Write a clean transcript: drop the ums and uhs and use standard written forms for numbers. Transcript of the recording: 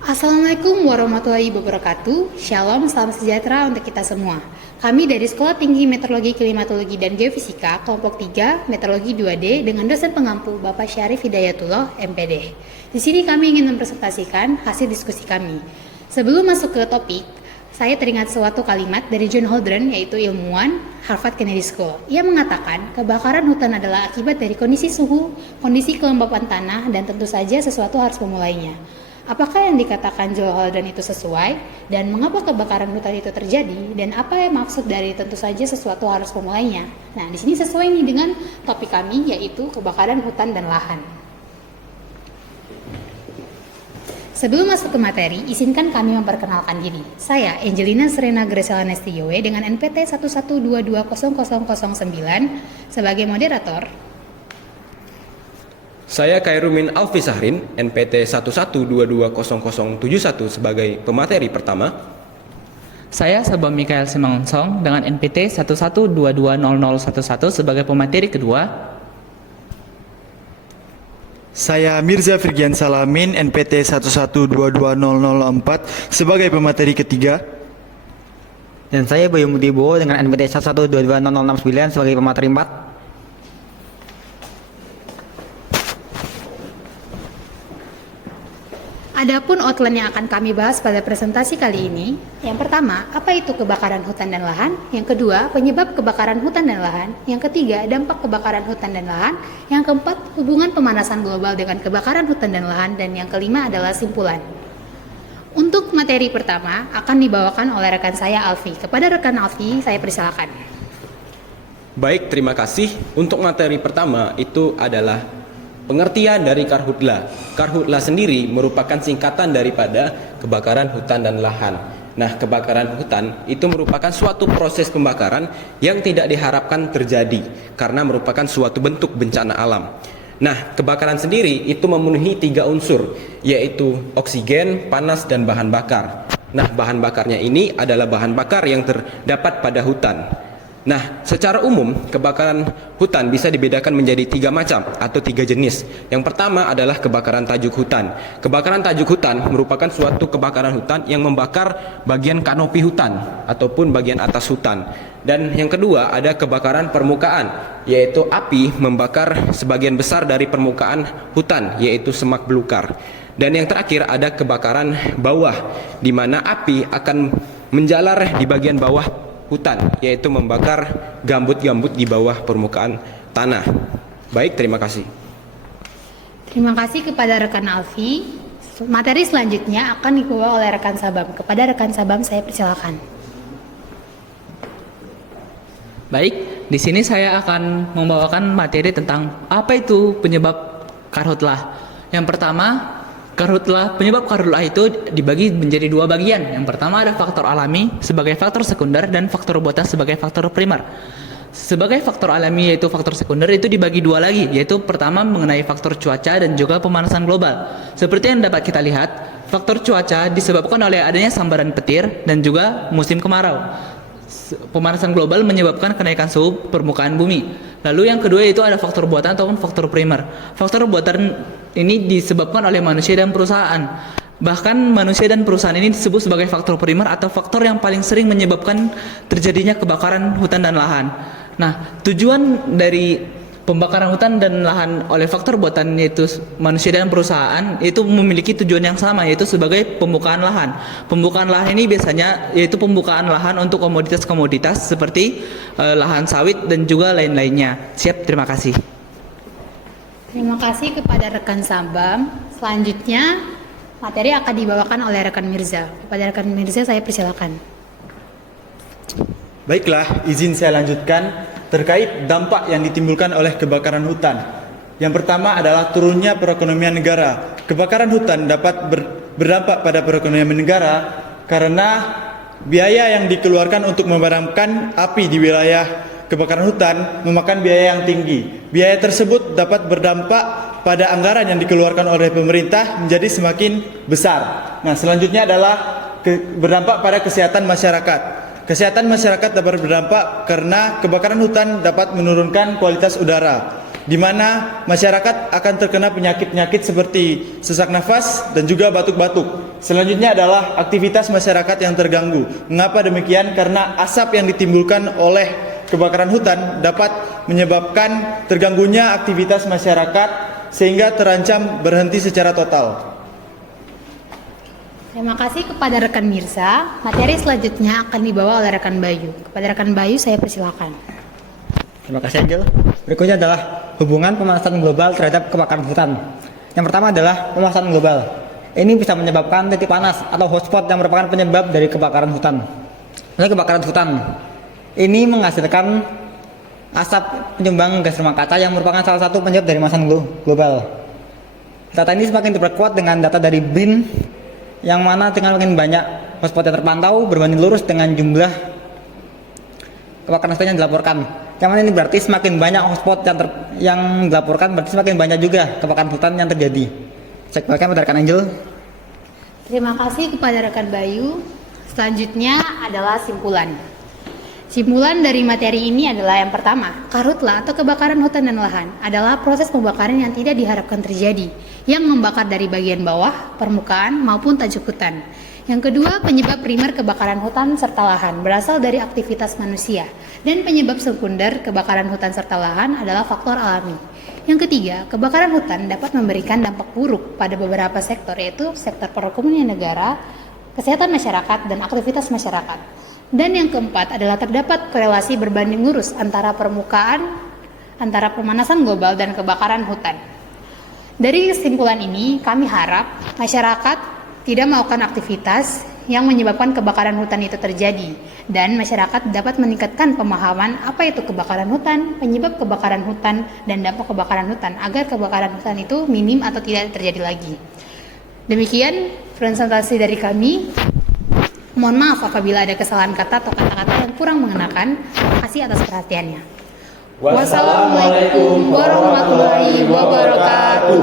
Assalamualaikum warahmatullahi wabarakatuh. Shalom, salam sejahtera untuk kita semua. Kami dari Sekolah Tinggi Meteorologi, Klimatologi, dan Geofisika, kelompok 3, Meteorologi 2D, dengan dosen pengampu Bapak Syarif Hidayatullah, MPD. Di sini kami ingin mempresentasikan hasil diskusi kami. Sebelum masuk ke topik, saya teringat suatu kalimat dari John Holdren, yaitu ilmuwan Harvard Kennedy School. Ia mengatakan, kebakaran hutan adalah akibat dari kondisi suhu, kondisi kelembapan tanah, dan tentu saja sesuatu harus memulainya. Apakah yang dikatakan John Holdren itu sesuai? Dan mengapa kebakaran hutan itu terjadi? Dan apa yang maksud dari tentu saja sesuatu harus memulainya? Nah, di sini sesuai nih dengan topik kami, yaitu kebakaran hutan dan lahan. Sebelum masuk ke materi, izinkan kami memperkenalkan diri. Saya, Angelina Serena Gresela Nestiowe dengan NPT 112200009 sebagai moderator. Saya Khairumin Alfi Sahrin, NPT 112200071 sebagai pemateri pertama. Saya Sabam Mikael Simonsong dengan NPT 112200011 sebagai pemateri kedua. Saya Mirza Firgian Salamin, NPT 1122004 sebagai pemateri ketiga. Dan saya Bayu Mudibo dengan NPT 1122069 sebagai pemateri 4. Adapun outline yang akan kami bahas pada presentasi kali ini, yang pertama, apa itu kebakaran hutan dan lahan? Yang kedua, penyebab kebakaran hutan dan lahan. Yang ketiga, dampak kebakaran hutan dan lahan. Yang keempat, hubungan pemanasan global dengan kebakaran hutan dan lahan. Dan yang kelima adalah simpulan. Untuk materi pertama akan dibawakan oleh rekan saya Alfi. Kepada rekan Alfi, saya persilakan. Baik, terima kasih. Untuk materi pertama itu adalah pengertian dari karhutla. Karhutla sendiri merupakan singkatan daripada kebakaran hutan dan lahan. Nah, kebakaran hutan itu merupakan suatu proses pembakaran yang tidak diharapkan terjadi karena merupakan suatu bentuk bencana alam. Nah, kebakaran sendiri itu memenuhi 3 unsur, yaitu oksigen, panas, dan bahan bakar. Nah, bahan bakarnya ini adalah bahan bakar yang terdapat pada hutan. Nah, secara umum kebakaran hutan bisa dibedakan menjadi 3 macam atau 3 jenis. Yang pertama adalah kebakaran tajuk hutan. Kebakaran tajuk hutan merupakan suatu kebakaran hutan yang membakar bagian kanopi hutan ataupun bagian atas hutan. Dan yang kedua ada kebakaran permukaan, yaitu api membakar sebagian besar dari permukaan hutan, yaitu semak belukar. Dan yang terakhir ada kebakaran bawah, di mana api akan menjalar di bagian bawah hutan, yaitu membakar gambut-gambut di bawah permukaan tanah. Baik, terima kasih. Terima kasih kepada rekan Alfi. Materi selanjutnya akan dibawa oleh rekan Sabam. Kepada rekan Sabam, saya persilakan. Baik, di sini saya akan membawakan materi tentang apa itu penyebab karhutlah. Yang pertama, penyebab karhutlah itu dibagi menjadi 2 bagian. Yang pertama ada faktor alami sebagai faktor sekunder dan faktor buatan sebagai faktor primer. Sebagai faktor alami yaitu faktor sekunder itu dibagi 2 lagi, yaitu pertama mengenai faktor cuaca dan juga pemanasan global. Seperti yang dapat kita lihat, faktor cuaca disebabkan oleh adanya sambaran petir dan juga musim kemarau. Pemanasan global menyebabkan kenaikan suhu permukaan bumi. Lalu yang kedua itu ada faktor buatan ataupun faktor primer. Faktor buatan ini disebabkan oleh manusia dan perusahaan. Bahkan manusia dan perusahaan ini disebut sebagai faktor primer atau faktor yang paling sering menyebabkan terjadinya kebakaran hutan dan lahan. Nah, tujuan dari pembakaran hutan dan lahan oleh faktor buatan yaitu manusia dan perusahaan itu memiliki tujuan yang sama, yaitu sebagai pembukaan lahan. Pembukaan lahan ini biasanya yaitu pembukaan lahan untuk komoditas-komoditas seperti lahan sawit dan juga lain-lainnya. Siap, terima kasih. Terima kasih kepada rekan Sabam. Selanjutnya, materi akan dibawakan oleh rekan Mirza. Kepada rekan Mirza, saya persilakan. Baiklah, izin saya lanjutkan terkait dampak yang ditimbulkan oleh kebakaran hutan. Yang pertama adalah turunnya perekonomian negara. Kebakaran hutan dapat berdampak pada perekonomian negara karena biaya yang dikeluarkan untuk memadamkan api di wilayah kebakaran hutan memakan biaya yang tinggi. Biaya tersebut dapat berdampak pada anggaran yang dikeluarkan oleh pemerintah menjadi semakin besar. Nah, selanjutnya adalah berdampak pada kesehatan masyarakat. Kesehatan masyarakat dapat berdampak karena kebakaran hutan dapat menurunkan kualitas udara, di mana masyarakat akan terkena penyakit-penyakit seperti sesak nafas dan juga batuk-batuk. Selanjutnya adalah aktivitas masyarakat yang terganggu. Mengapa demikian? Karena asap yang ditimbulkan oleh kebakaran hutan dapat menyebabkan terganggunya aktivitas masyarakat sehingga terancam berhenti secara total. Terima kasih kepada rekan Mirza. Materi selanjutnya akan dibawa oleh rekan Bayu. Kepada rekan Bayu saya persilakan. Terima kasih Angel. Berikutnya adalah hubungan pemanasan global terhadap kebakaran hutan. Yang pertama adalah pemanasan global. Ini bisa menyebabkan titik panas atau hotspot yang merupakan penyebab dari kebakaran hutan. Oleh kebakaran hutan, ini menghasilkan asap penyumbang gas rumah kaca yang merupakan salah satu penyebab dari pemanasan global. Data ini semakin diperkuat dengan data dari BRIN, yang mana dengan makin banyak hotspot yang terpantau berbanding lurus dengan jumlah kebakaran hutan yang dilaporkan. Yang mana ini berarti semakin banyak hotspot yang dilaporkan, berarti semakin banyak juga kebakaran hutan yang terjadi. Saya kembalikan pada rekan Angel. Terima kasih kepada rekan Bayu. Selanjutnya adalah simpulan. Simpulan dari materi ini adalah yang pertama, karhutla atau kebakaran hutan dan lahan adalah proses pembakaran yang tidak diharapkan terjadi, yang membakar dari bagian bawah, permukaan, maupun tajuk hutan. Yang kedua, penyebab primer kebakaran hutan serta lahan berasal dari aktivitas manusia, dan penyebab sekunder kebakaran hutan serta lahan adalah faktor alami. Yang ketiga, kebakaran hutan dapat memberikan dampak buruk pada beberapa sektor, yaitu sektor perekonomian negara, kesehatan masyarakat, dan aktivitas masyarakat. Dan yang keempat adalah terdapat korelasi berbanding lurus antara pemanasan global dan kebakaran hutan. Dari kesimpulan ini, kami harap masyarakat tidak melakukan aktivitas yang menyebabkan kebakaran hutan itu terjadi, dan masyarakat dapat meningkatkan pemahaman apa itu kebakaran hutan, penyebab kebakaran hutan, dan dampak kebakaran hutan agar kebakaran hutan itu minim atau tidak terjadi lagi. Demikian presentasi dari kami. Mohon maaf apabila ada kesalahan kata atau kata-kata yang kurang mengenakan. Terima kasih atas perhatiannya. Wassalamualaikum warahmatullahi wabarakatuh.